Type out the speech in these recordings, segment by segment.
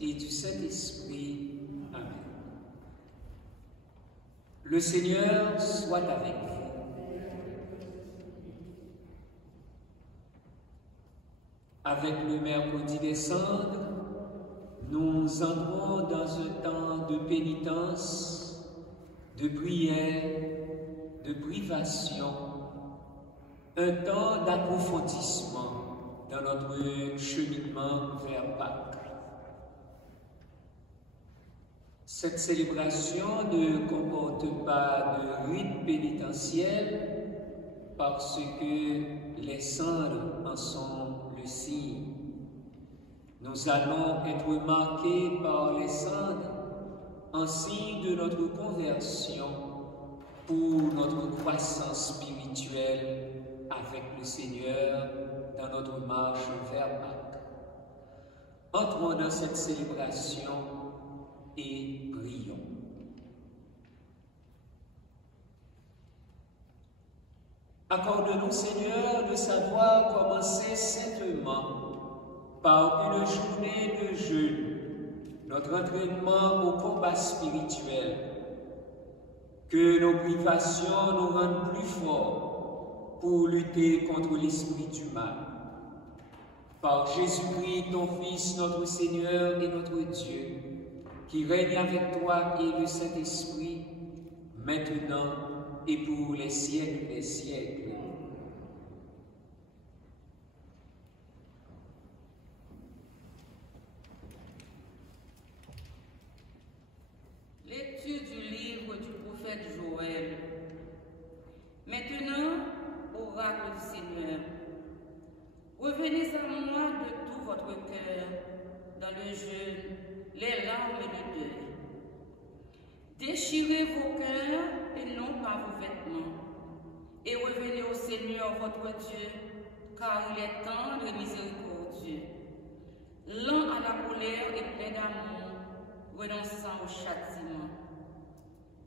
et du Saint-Esprit. Amen. Le Seigneur soit avec vous. Avec le mercredi des cendres, nous entrons dans un temps de pénitence, de prière, de privation, un temps d'approfondissement dans notre cheminement vers Pâques. Cette célébration ne comporte pas de rite pénitentiel parce que les cendres en sont le signe. Nous allons être marqués par les cendres en signe de notre conversion pour notre croissance spirituelle avec le Seigneur dans notre marche vers Pâques. Entrons dans cette célébration et prions. Accorde-nous, Seigneur, de savoir commencer saintement par une journée de jeûne, notre entraînement au combat spirituel. Que nos privations nous rendent plus forts pour lutter contre l'esprit du mal. Par Jésus-Christ, ton Fils, notre Seigneur et notre Dieu, qui règne avec toi et le Saint-Esprit, maintenant et pour les siècles des siècles. Lecture du livre du prophète Joël. Maintenant, oracle du Seigneur, revenez à moi de tout votre cœur, dans le jeûne, les larmes et le deuil. Déchirez vos cœurs et non pas vos vêtements, et revenez au Seigneur votre Dieu, car il est tendre et miséricordieux, lent à la colère et plein d'amour, renonçant au châtiment.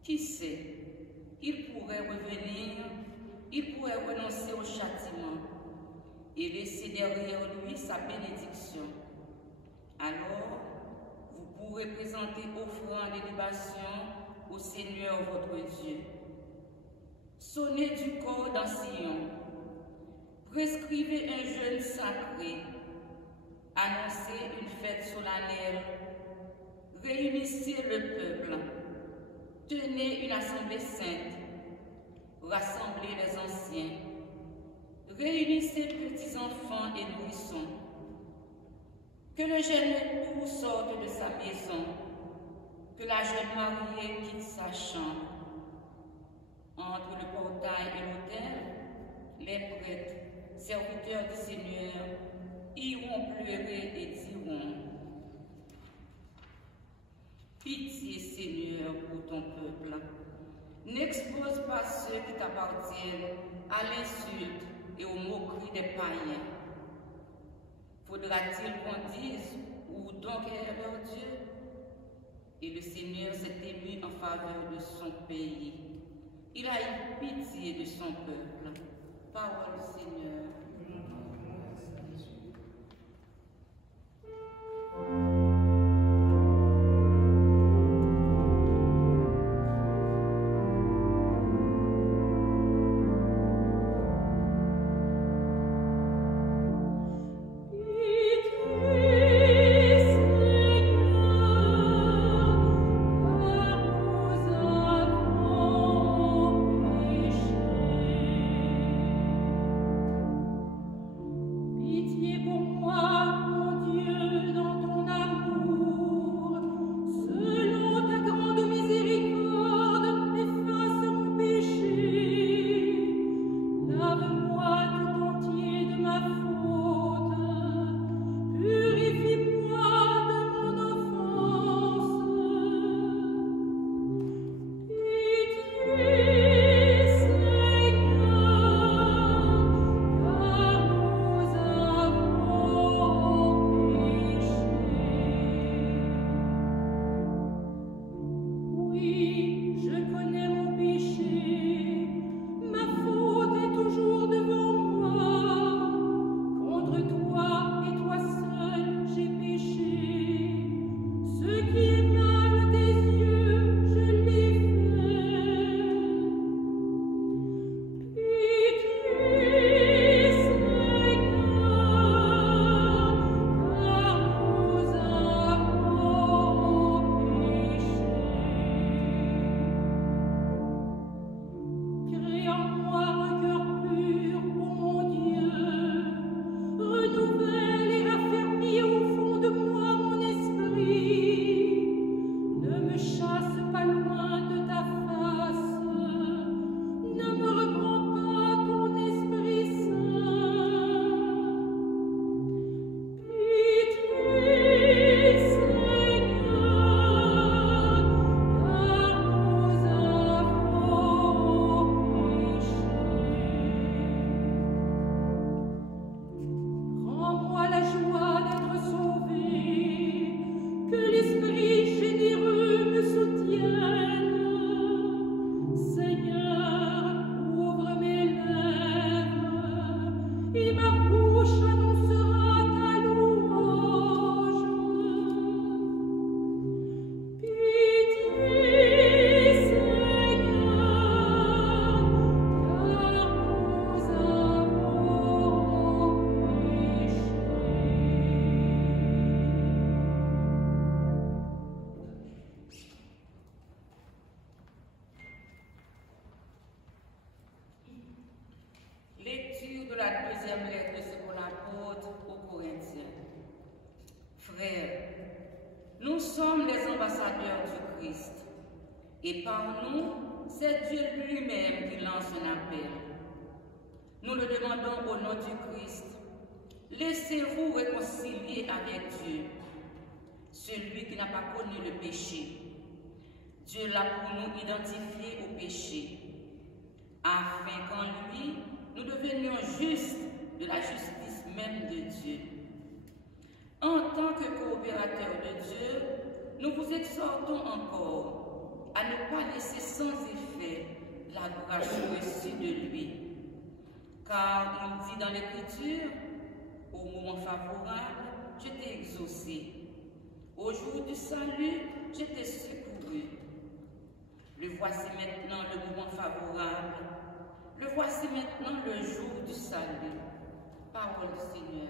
Qui sait, il pourrait revenir, il pourrait renoncer au châtiment et laisser derrière lui sa bénédiction. Alors, vous pourrez présenter offrande et libation au Seigneur votre Dieu. Sonnez du corps dans Sion, prescrivez un jeûne sacré, annoncez une fête solennelle, réunissez le peuple, tenez une assemblée sainte, rassemblez les anciens, réunissez petits enfants et nourrissons. Que le jeune époux sorte de sa maison, que la jeune mariée quitte sa chambre. Entre le portail et l'autel, les prêtres, serviteurs du Seigneur, iront pleurer et diront: Pitié, Seigneur, pour ton peuple. N'expose pas ceux qui t'appartiennent à l'insulte et aux moqueries des païens. Faudra-t-il qu'on dise où donc est leur Dieu? Et le Seigneur s'est ému en faveur de son pays. Il a eu pitié de son peuple. Parole du Seigneur. ambassadeurs du Christ. Et par nous, c'est Dieu lui-même qui lance un appel. Nous le demandons au nom du Christ. Laissez-vous réconcilier avec Dieu, celui qui n'a pas connu le péché. Dieu l'a pour nous identifier au péché, afin qu'en lui, nous devenions justes de la justice même de Dieu. En tant que coopérateurs de Dieu, nous vous exhortons encore à ne pas laisser sans effet la grâce reçue de lui. Car il dit dans l'Écriture, au moment favorable, je t'ai exaucé. Au jour du salut, je t'ai secouru. Le voici maintenant le moment favorable. Le voici maintenant le jour du salut. Parole du Seigneur.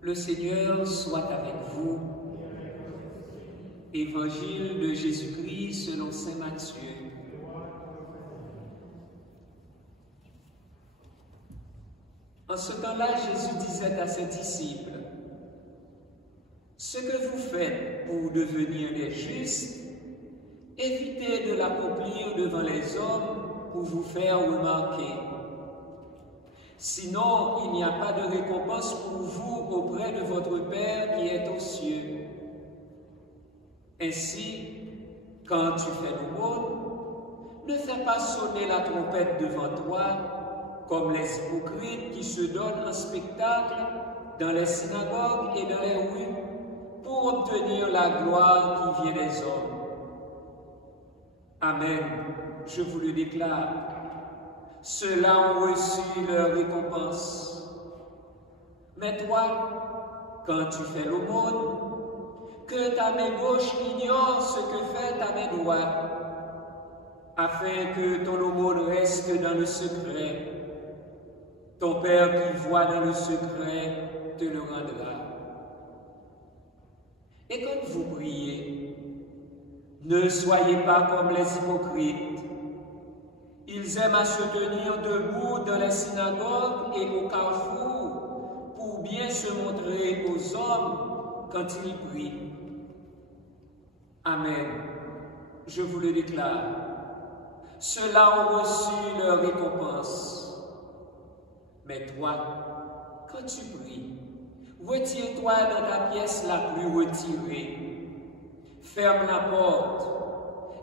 Le Seigneur soit avec vous. Évangile de Jésus-Christ selon saint Matthieu. En ce temps-là, Jésus disait à ses disciples, « Ce que vous faites pour devenir des justes, évitez de l'accomplir devant les hommes pour vous faire remarquer. Sinon, il n'y a pas de récompense pour vous auprès de votre Père qui est aux cieux. Ainsi, quand tu fais l'aumône, ne fais pas sonner la trompette devant toi, comme les hypocrites qui se donnent un spectacle dans les synagogues et dans les rues, pour obtenir la gloire qui vient des hommes. Amen, je vous le déclare. Ceux-là ont reçu leur récompense. Mais toi, quand tu fais l'aumône, que ta main gauche ignore ce que fait ta main droite, afin que ton aumône reste dans le secret. Ton Père qui voit dans le secret te le rendra. Et quand vous priez, ne soyez pas comme les hypocrites. Ils aiment à se tenir debout dans les synagogues et au carrefour pour bien se montrer aux hommes quand ils prient. Amen. Je vous le déclare. Ceux-là ont reçu leur récompense. Mais toi, quand tu pries, retire-toi dans ta pièce la plus retirée. Ferme la porte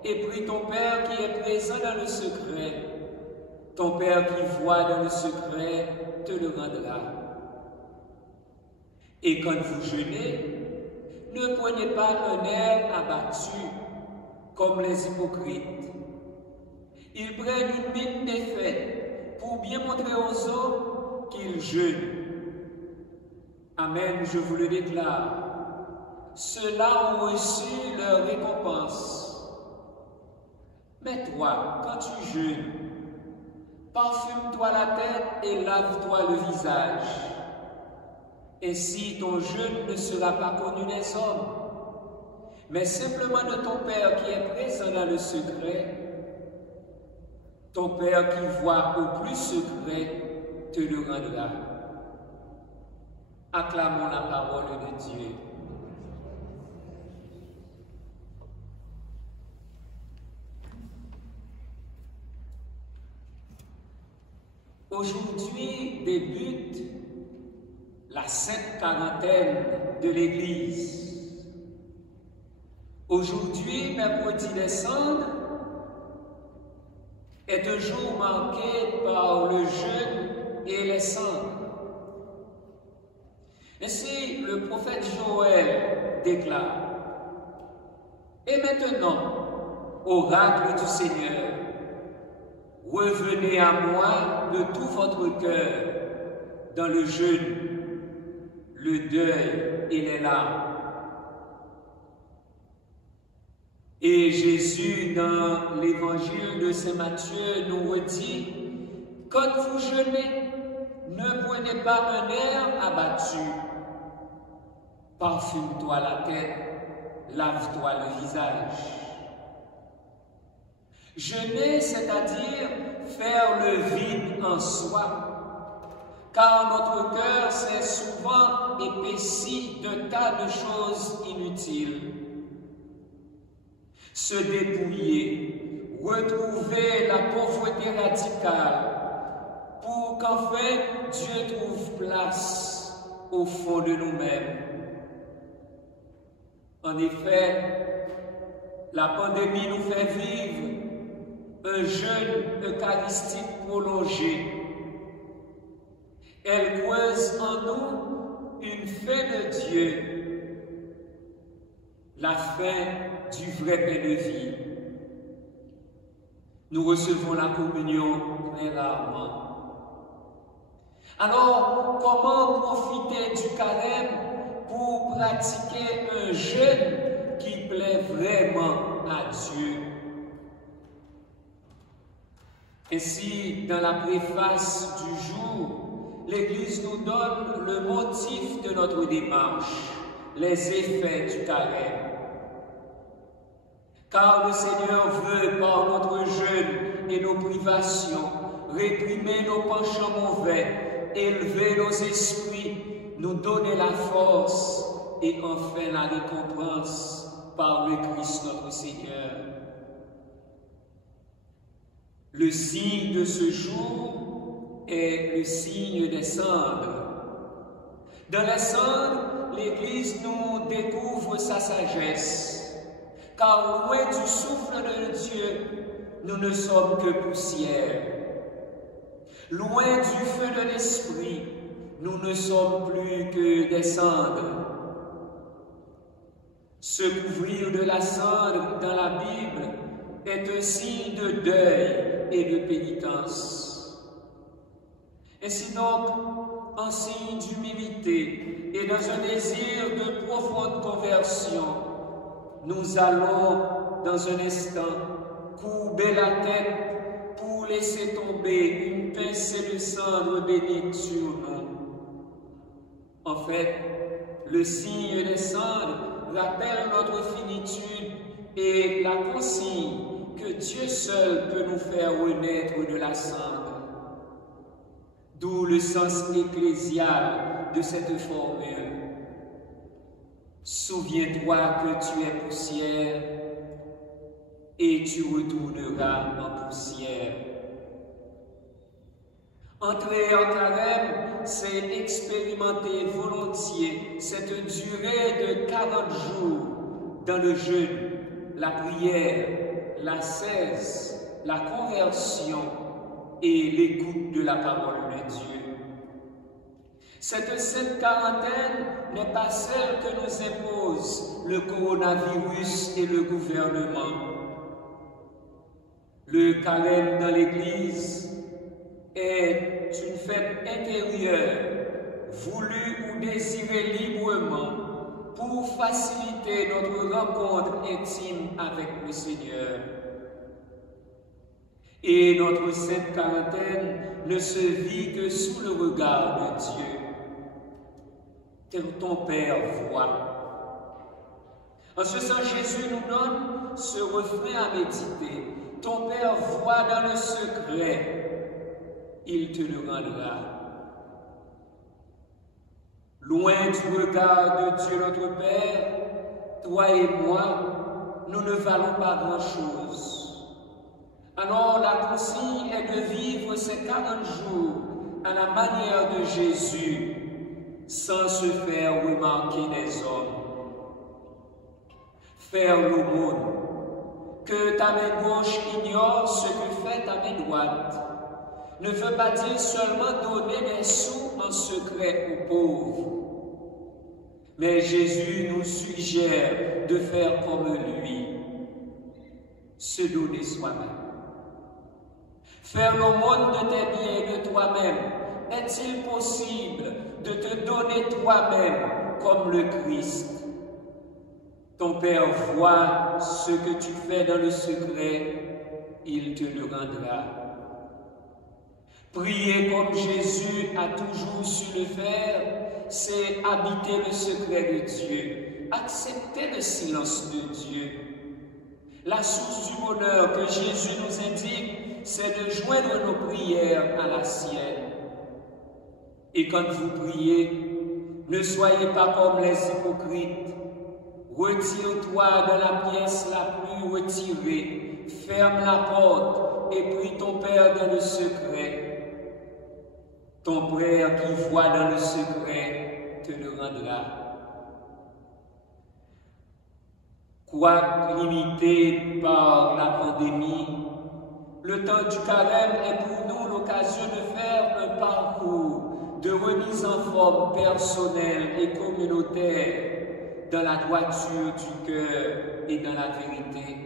et prie ton Père qui est présent dans le secret. Ton Père qui voit dans le secret te le rendra. Et quand vous jeûnez, ne prenez pas un air abattu comme les hypocrites. Ils prennent une mine défaite pour bien montrer aux hommes qu'ils jeûnent. Amen, je vous le déclare. Ceux-là ont reçu leur récompense. Mais toi, quand tu jeûnes, parfume-toi la tête et lave-toi le visage. Ainsi ton jeûne ne sera pas connu des hommes, mais simplement de ton Père qui est présent dans le secret. Ton Père qui voit au plus secret te le rendra. Acclamons la parole de Dieu. Aujourd'hui débute la Sainte Quarantaine de l'Église. Aujourd'hui, mercredi des Cendres, est un jour marqué par le jeûne et les cendres. Ainsi, le prophète Joël déclare: « Et maintenant, oracle du Seigneur, revenez à moi de tout votre cœur dans le jeûne, le deuil et les larmes. » Et Jésus, dans l'évangile de Saint Matthieu, nous redit: « Quand vous jeûnez, ne prenez pas un air abattu. Parfume-toi la tête, lave-toi le visage. » Jeûner, c'est-à-dire faire le vide en soi, car notre cœur s'est souvent épaissi d'un tas de choses inutiles. Se dépouiller, retrouver la pauvreté radicale, pour qu'enfin Dieu trouve place au fond de nous-mêmes. En effet, la pandémie nous fait vivre un jeûne eucharistique prolongé. Elle creuse en nous une faim de Dieu, la faim du vrai pain de vie. Nous recevons la communion très rarement. Alors, comment profiter du carême pour pratiquer un jeûne qui plaît vraiment à Dieu? Ainsi, dans la préface du jour, l'Église nous donne le motif de notre démarche, les effets du carême. Car le Seigneur veut, par notre jeûne et nos privations, réprimer nos penchants mauvais, élever nos esprits, nous donner la force et enfin la récompense par le Christ notre Seigneur. Le signe de ce jour est le signe des cendres. Dans les cendres, l'Église nous découvre sa sagesse. Car loin du souffle de Dieu, nous ne sommes que poussière. Loin du feu de l'Esprit, nous ne sommes plus que des cendres. Se couvrir de la cendre dans la Bible est un signe de deuil et de pénitence. Ainsi donc, en signe d'humilité et dans un désir de profonde conversion, nous allons, dans un instant, courber la tête pour laisser tomber une pincée de cendre bénite sur nous. En fait, le signe des cendres rappelle notre finitude et la consigne que Dieu seul peut nous faire renaître de la cendre. D'où le sens ecclésial de cette formule. Souviens-toi que tu es poussière et tu retourneras en poussière. Entrer en carême, c'est expérimenter volontiers cette durée de 40 jours dans le jeûne, la prière, l'ascèse, la conversion et l'écoute de la parole de Dieu. Cette sainte quarantaine n'est pas celle que nous impose le coronavirus et le gouvernement. Le carême dans l'Église est une fête intérieure, voulue ou désirée librement pour faciliter notre rencontre intime avec le Seigneur. Et notre sainte quarantaine ne se vit que sous le regard de Dieu. Ton Père voit. En ce sens, Jésus nous donne ce refrain à méditer. Ton Père voit dans le secret, il te le rendra. Loin du regard de Dieu notre Père, toi et moi, nous ne valons pas grand-chose. Alors la consigne est de vivre ces 40 jours à la manière de Jésus, sans se faire remarquer des hommes. faire l'aumône, que ta main gauche ignore ce que fait ta main droite, ne veut pas dire seulement donner des sous en secret aux pauvres. Mais Jésus nous suggère de faire comme lui, se donner soi-même. Faire l'aumône de tes biens et de toi-même, est-il possible de te donner toi-même comme le Christ? Ton Père voit ce que tu fais dans le secret, il te le rendra. Prier comme Jésus a toujours su le faire, c'est habiter le secret de Dieu, accepter le silence de Dieu. La source du bonheur que Jésus nous indique, c'est de joindre nos prières à la sienne. Et quand vous priez, ne soyez pas comme les hypocrites. Retire-toi de la pièce la plus retirée, ferme la porte et prie ton Père dans le secret. Ton Père qui voit dans le secret te le rendra. Quoique limité par la pandémie, le temps du carême est pour nous l'occasion de faire un parcours de remise en forme personnelle et communautaire dans la droiture du cœur et dans la vérité.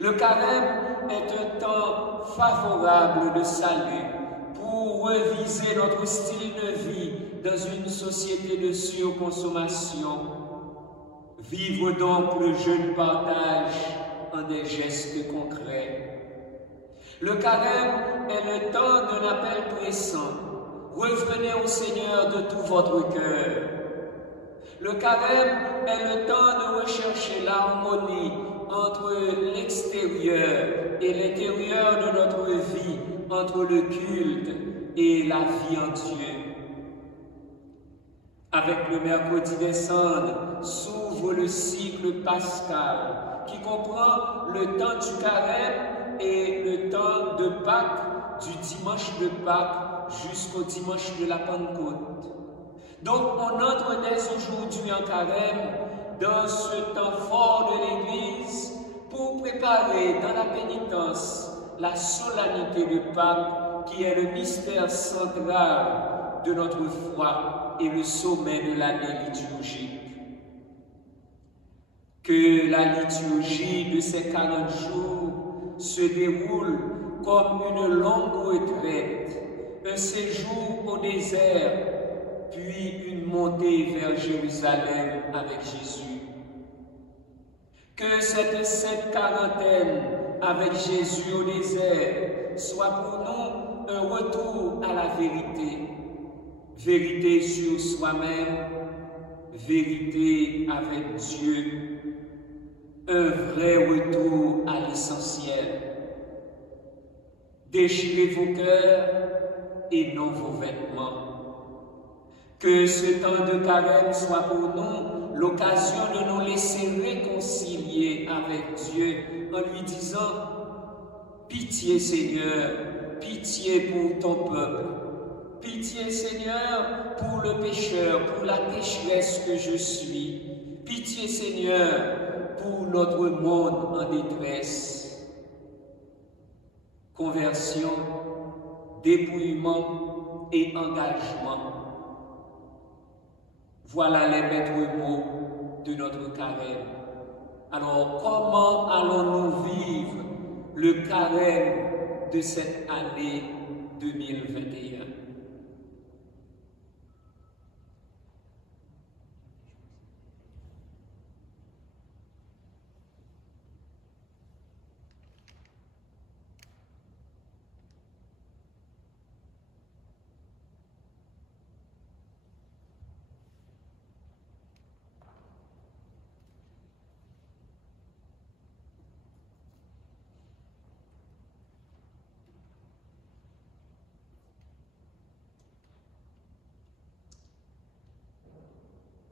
Le carême est un temps favorable de salut pour reviser notre style de vie dans une société de surconsommation. Vivre donc le jeûne partage en des gestes concrets. Le carême est le temps d'un appel pressant. Revenez au Seigneur de tout votre cœur. Le carême est le temps de rechercher l'harmonie entre l'extérieur et l'intérieur de notre vie, entre le culte et la vie en Dieu. Avec le mercredi des cendres s'ouvre le cycle pascal qui comprend le temps du carême et le temps de Pâques, du dimanche de Pâques jusqu'au dimanche de la Pentecôte. Donc on entre dès aujourd'hui en carême dans ce temps fort de l'Église pour préparer dans la pénitence la solennité de Pâques qui est le mystère central de notre foi et le sommet de l'année liturgique. Que la liturgie de ces 40 jours se déroule comme une longue retraite, un séjour au désert, puis une montée vers Jérusalem avec Jésus. Que cette sainte quarantaine avec Jésus au désert soit pour nous un retour à la vérité. Vérité sur soi-même, vérité avec Dieu, un vrai retour à l'essentiel. Déchirez vos cœurs et non vos vêtements. Que ce temps de carême soit pour nous l'occasion de nous laisser réconcilier avec Dieu en lui disant « Pitié Seigneur, pitié pour ton peuple. Pitié Seigneur pour le pécheur, pour la pécheresse que je suis. Pitié Seigneur pour notre monde en détresse. » Conversion, dépouillement et engagement. Voilà les maîtres mots de notre carême. Alors, comment allons-nous vivre le carême de cette année 2021?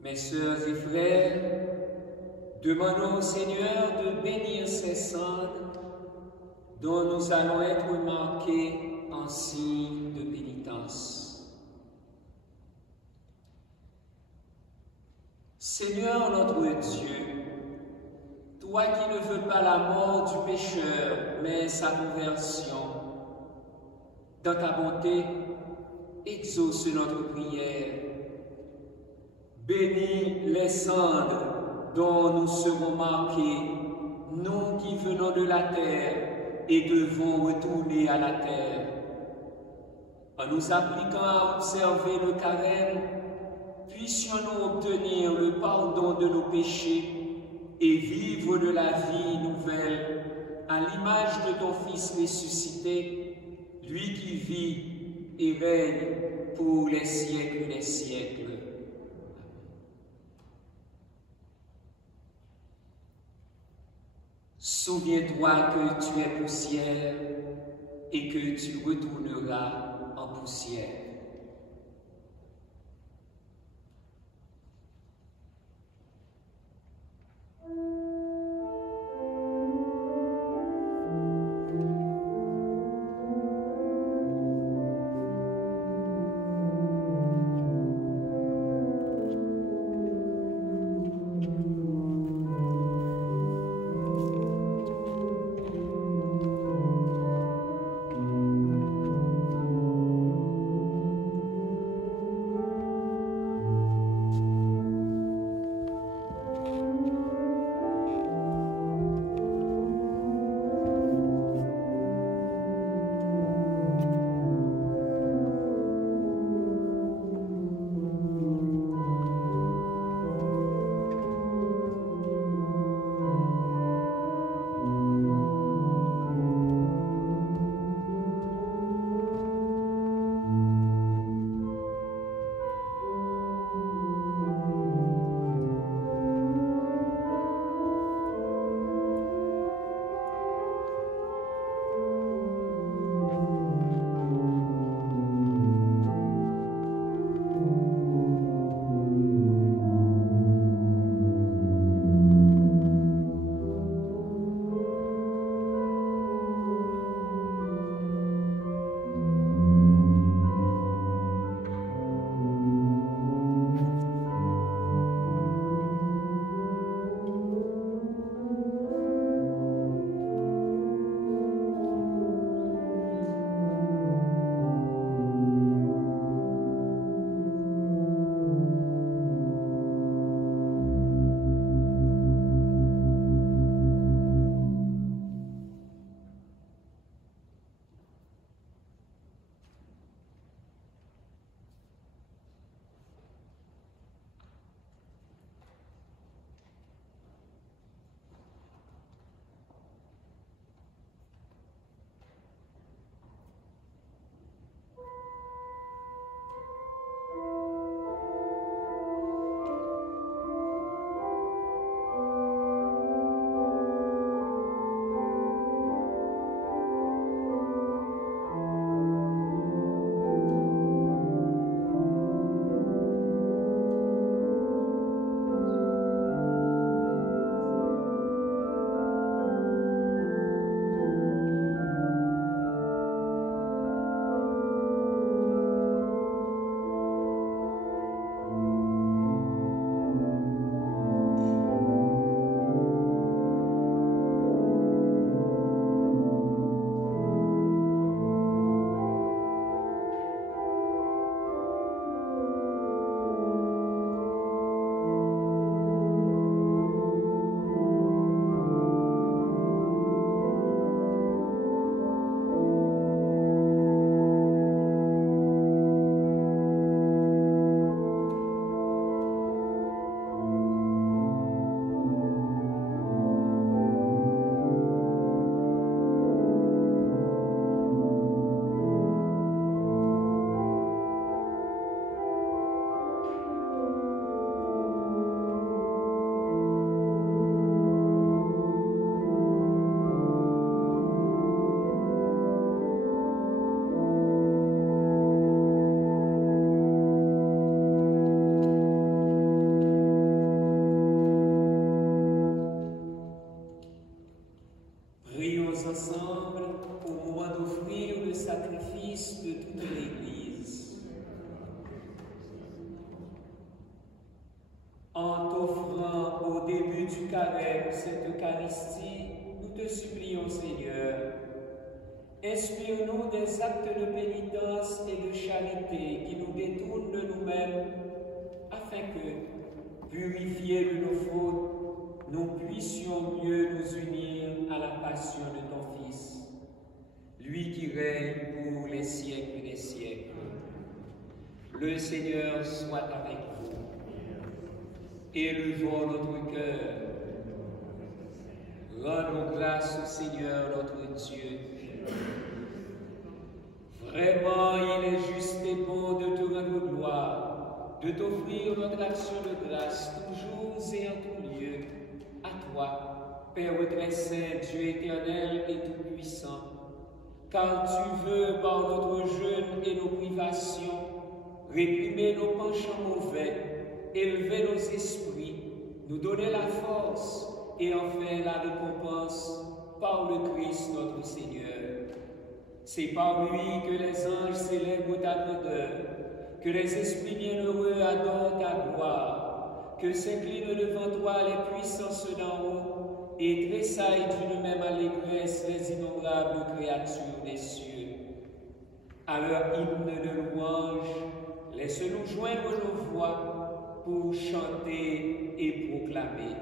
Mes sœurs et frères, demandons au Seigneur de bénir ces cendres dont nous allons être marqués en signe de pénitence. Seigneur notre Dieu, toi qui ne veux pas la mort du pécheur, mais sa conversion. Dans ta bonté, exauce notre prière. Bénis les cendres dont nous serons marqués, nous qui venons de la terre et devons retourner à la terre. En nous appliquant à observer le carême, puissions-nous obtenir le pardon de nos péchés et vivre de la vie nouvelle à l'image de ton Fils ressuscité, lui qui vit et règne pour les siècles des siècles. Souviens-toi que tu es poussière et que tu retourneras en poussière. en t'offrant au début du carême, cette Eucharistie, nous te supplions, Seigneur. Inspire-nous des actes de pénitence et de charité qui nous détournent de nous-mêmes, afin que, purifiés de nos fautes, nous puissions mieux nous unir à la passion de ton Fils, lui qui règne pour les siècles des siècles. Le Seigneur soit avec vous. Élevons notre cœur. Rendons grâce au Seigneur notre Dieu. Vraiment, il est juste et bon de te rendre gloire, de t'offrir notre action de grâce, toujours et en tout lieu, à toi, Père très saint, Dieu éternel et tout-puissant, car tu veux, par notre jeûne et nos privations, réprimer nos penchants mauvais, élever nos esprits, nous donner la force et en faire la récompense par le Christ notre Seigneur. C'est par lui que les anges célèbrent ta grandeur, que les esprits bienheureux adorent ta gloire, que s'inclinent devant toi les puissances d'en haut et tressaillent d'une même allégresse les innombrables créatures des cieux. À leur hymne de louange, laisse-nous joindre nos voix pour chanter et proclamer.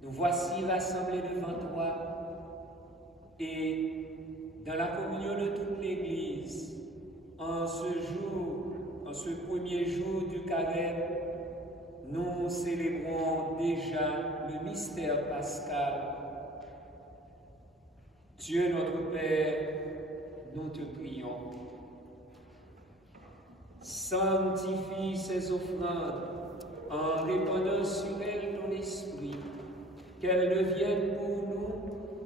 Voici rassemblés devant toi et dans la communion de toute l'Église, en ce premier jour du carême, nous célébrons déjà le mystère pascal. Dieu notre Père, nous te prions. Sanctifie ces offrandes en répandant sur elles ton esprit, qu'elles deviennent pour nous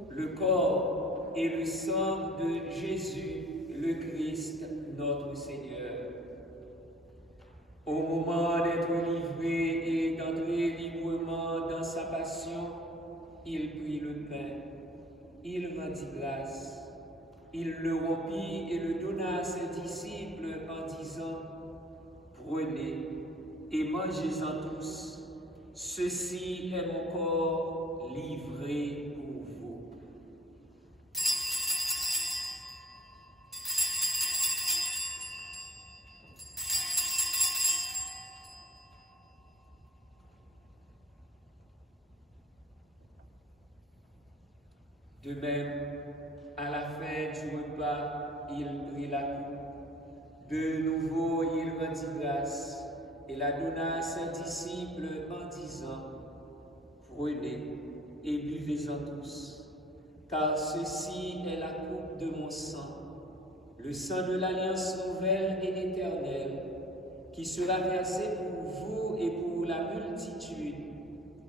le corps et le sang de Jésus, le Christ, notre Seigneur. Au moment d'être livré et d'entrer librement dans sa passion, il prit le pain, il rendit grâce, il le rompit et le donna à ses disciples en disant « Prenez et mangez-en tous. Ceci est mon corps livré pour vous. » De même, à la fin du repas, il prit la coupe. De nouveau, il rendit grâce et la donna à ses disciples en disant « Prenez et buvez-en tous, car ceci est la coupe de mon sang, le sang de l'alliance nouvelle et éternelle, qui sera versé pour vous et pour la multitude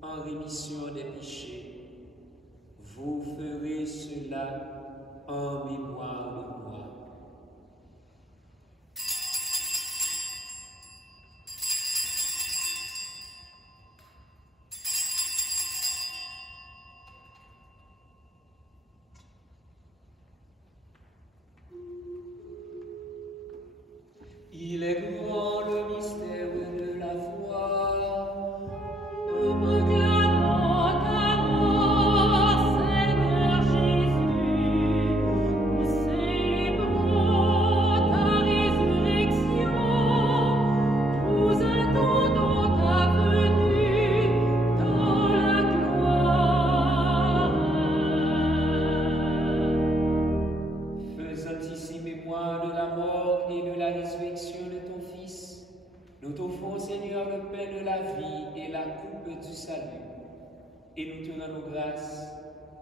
en rémission des péchés. Vous ferez cela en mémoire de moi. » Il est grand le mystère de la foi. Nous proclamons ta mort, Seigneur. du salut. Et nous te rendons grâce,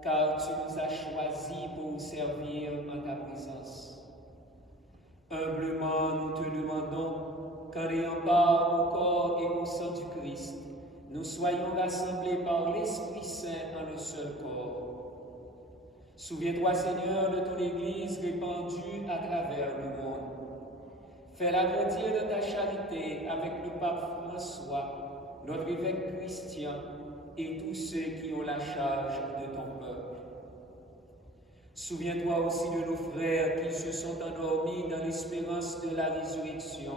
car tu nous as choisis pour servir en ta présence. Humblement, nous te demandons qu'en ayant part au corps et au sang du Christ, nous soyons rassemblés par l'Esprit Saint en un seul corps. Souviens-toi, Seigneur, de ton Église répandue à travers le monde. Fais-la grandir de ta charité avec le pape François, notre évêque Christian et tous ceux qui ont la charge de ton peuple. Souviens-toi aussi de nos frères qui se sont endormis dans l'espérance de la résurrection.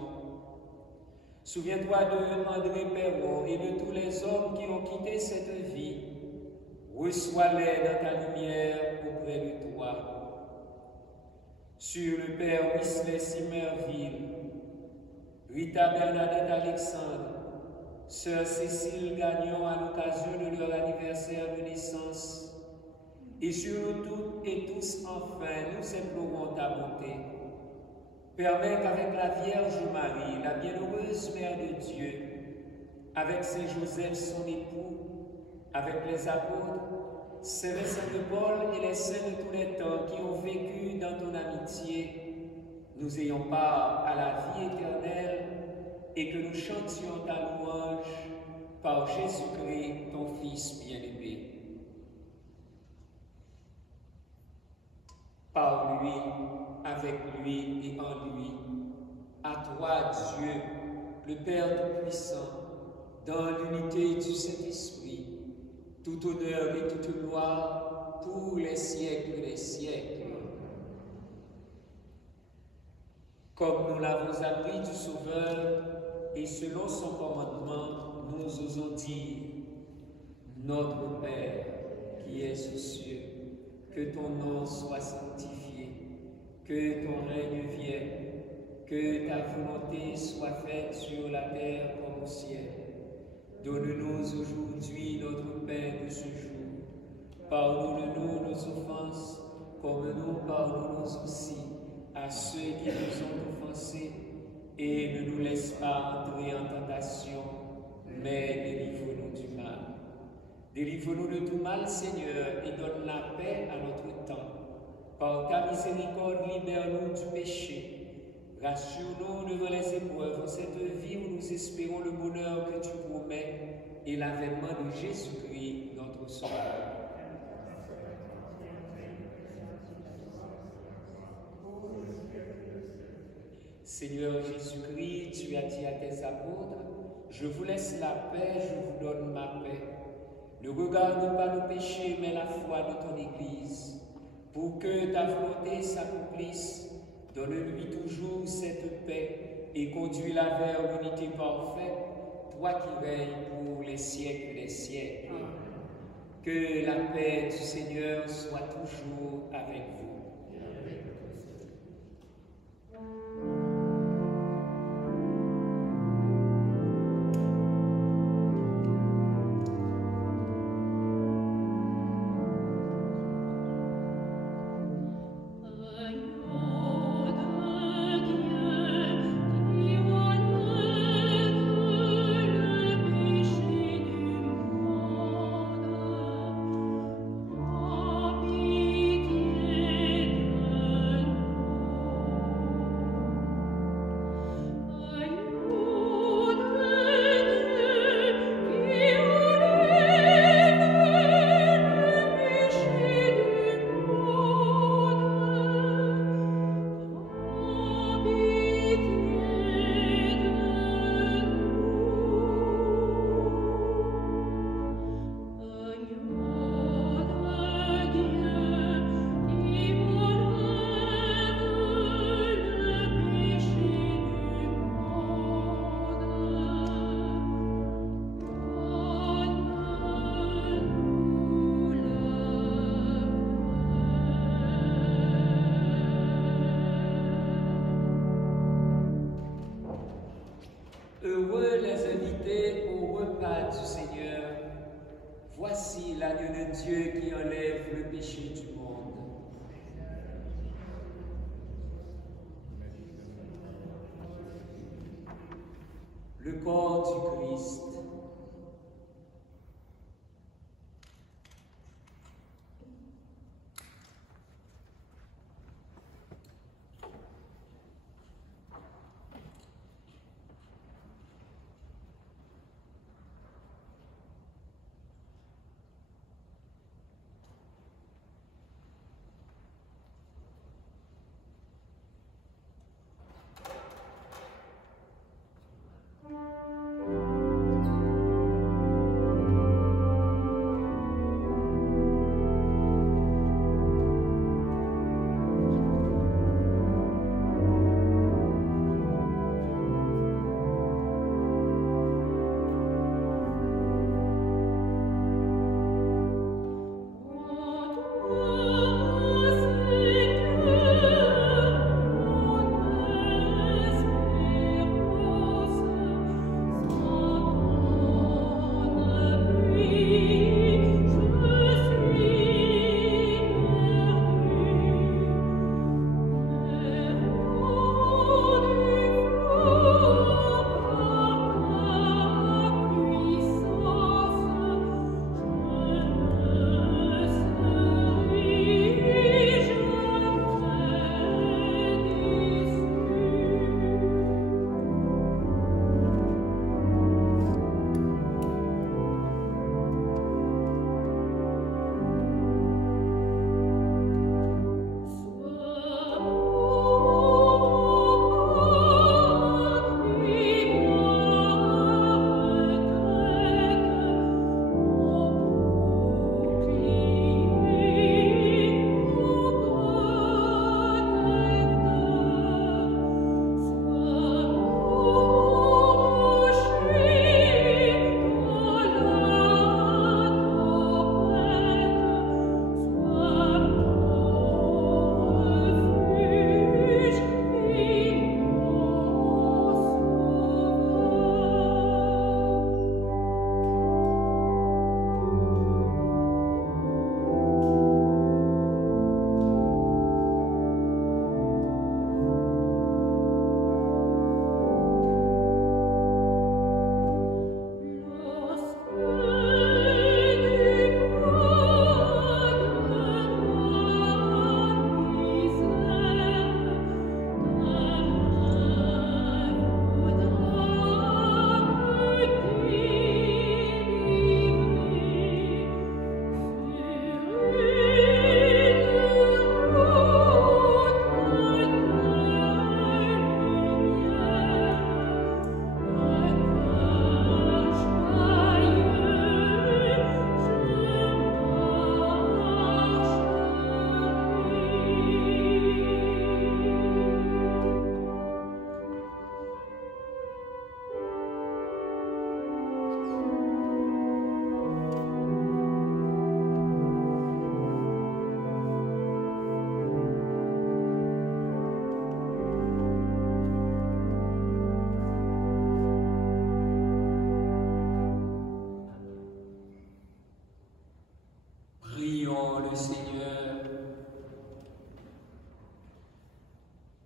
Souviens-toi de André Perrault et de tous les hommes qui ont quitté cette vie. Reçois-les dans ta lumière auprès de toi. Sur le Père Wesley Simerville, Rita Bernadette Alexandre, Sœur Cécile Gagnon à l'occasion de leur anniversaire de naissance, et sur nous toutes et tous enfin, nous implorons ta bonté. Permets qu'avec la Vierge Marie, la bienheureuse Mère de Dieu, avec Saint Joseph son époux, avec les apôtres, Saint Vincent de Paul et les saints de tous les temps qui ont vécu dans ton amitié, nous ayons part à la vie éternelle et que nous chantions ta louange par Jésus-Christ, ton Fils bien-aimé. Par lui, avec lui et en lui, à toi, Dieu, le Père Tout-Puissant, dans l'unité du Saint-Esprit, tout honneur et toute gloire pour les siècles des siècles. Comme nous l'avons appris du Sauveur, et selon son commandement, nous osons dire, Notre Père, qui es aux cieux, que ton nom soit sanctifié, que ton règne vienne, que ta volonté soit faite sur la terre comme au ciel. Donne-nous aujourd'hui notre pain de ce jour. Pardonne-nous nos offenses, comme nous pardonnons aussi à ceux qui nous ont offensés, et ne nous laisse pas entrer en tentation, mais délivre-nous du mal. Délivre-nous de tout mal, Seigneur, et donne la paix à notre temps. Par ta miséricorde, libère-nous du péché. Rassure-nous devant les épreuves en cette vie où nous espérons le bonheur que tu promets et l'avènement de Jésus-Christ, notre Sauveur. Seigneur Jésus-Christ, tu as dit à tes apôtres, je vous laisse la paix, je vous donne ma paix. Ne regarde pas le péché, mais la foi de ton Église. Pour que ta volonté s'accomplisse, donne-lui toujours cette paix et conduis-la vers l'unité parfaite, toi qui règnes pour les siècles des siècles. Que la paix du Seigneur soit toujours avec vous. Heureux les invités au repas du Seigneur. Voici l'agneau de Dieu qui enlève le péché du monde. Le corps du Christ.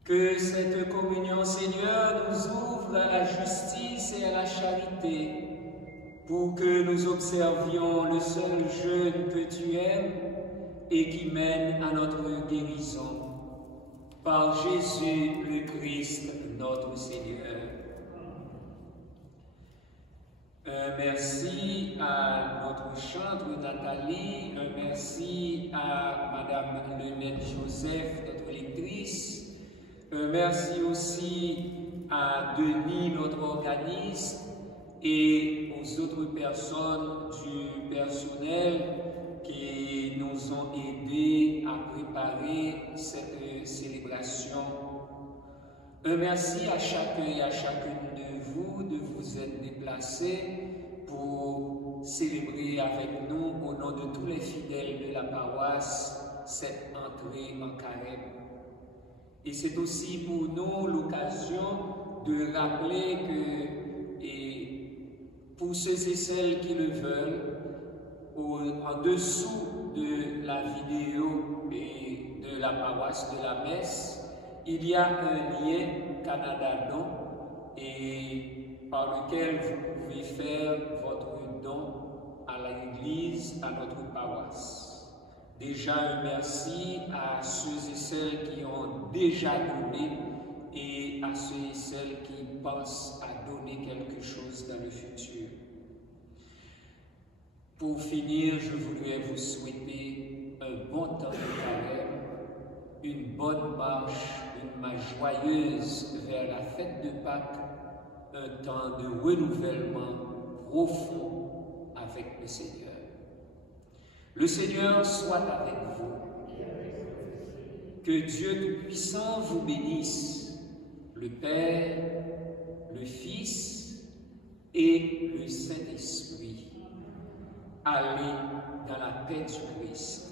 Que cette communion, Seigneur, nous ouvre à la justice et à la charité, pour que nous observions le seul jeûne que tu aimes et qui mène à notre guérison. Par Jésus le Christ, notre Seigneur. Un merci à notre chantre Nathalie, un merci à Madame Lemaitre Joseph, notre lectrice, un merci aussi à Denis, notre organiste, et aux autres personnes du personnel qui nous ont aidés à préparer cette célébration. Un merci à chacun et à chacune de vous être déplacés pour célébrer avec nous, au nom de tous les fidèles de la paroisse, cette entrée en carême. Et c'est aussi pour nous l'occasion de rappeler que, pour ceux et celles qui le veulent, en dessous de la vidéo et de la paroisse de la messe, il y a un lien Canada Don et par lequel vous pouvez faire votre don à l'Église, à notre paroisse. Déjà un merci à ceux et celles qui ont déjà donné et à ceux et celles qui pensent à donner quelque chose dans le futur. Pour finir, je voudrais vous souhaiter un bon temps de carême, une bonne marche, une marche joyeuse vers la fête de Pâques, un temps de renouvellement profond avec le Seigneur. Le Seigneur soit avec vous. Que Dieu Tout-Puissant vous bénisse, le Père, le Fils et le Saint-Esprit. Allez dans la paix du Christ.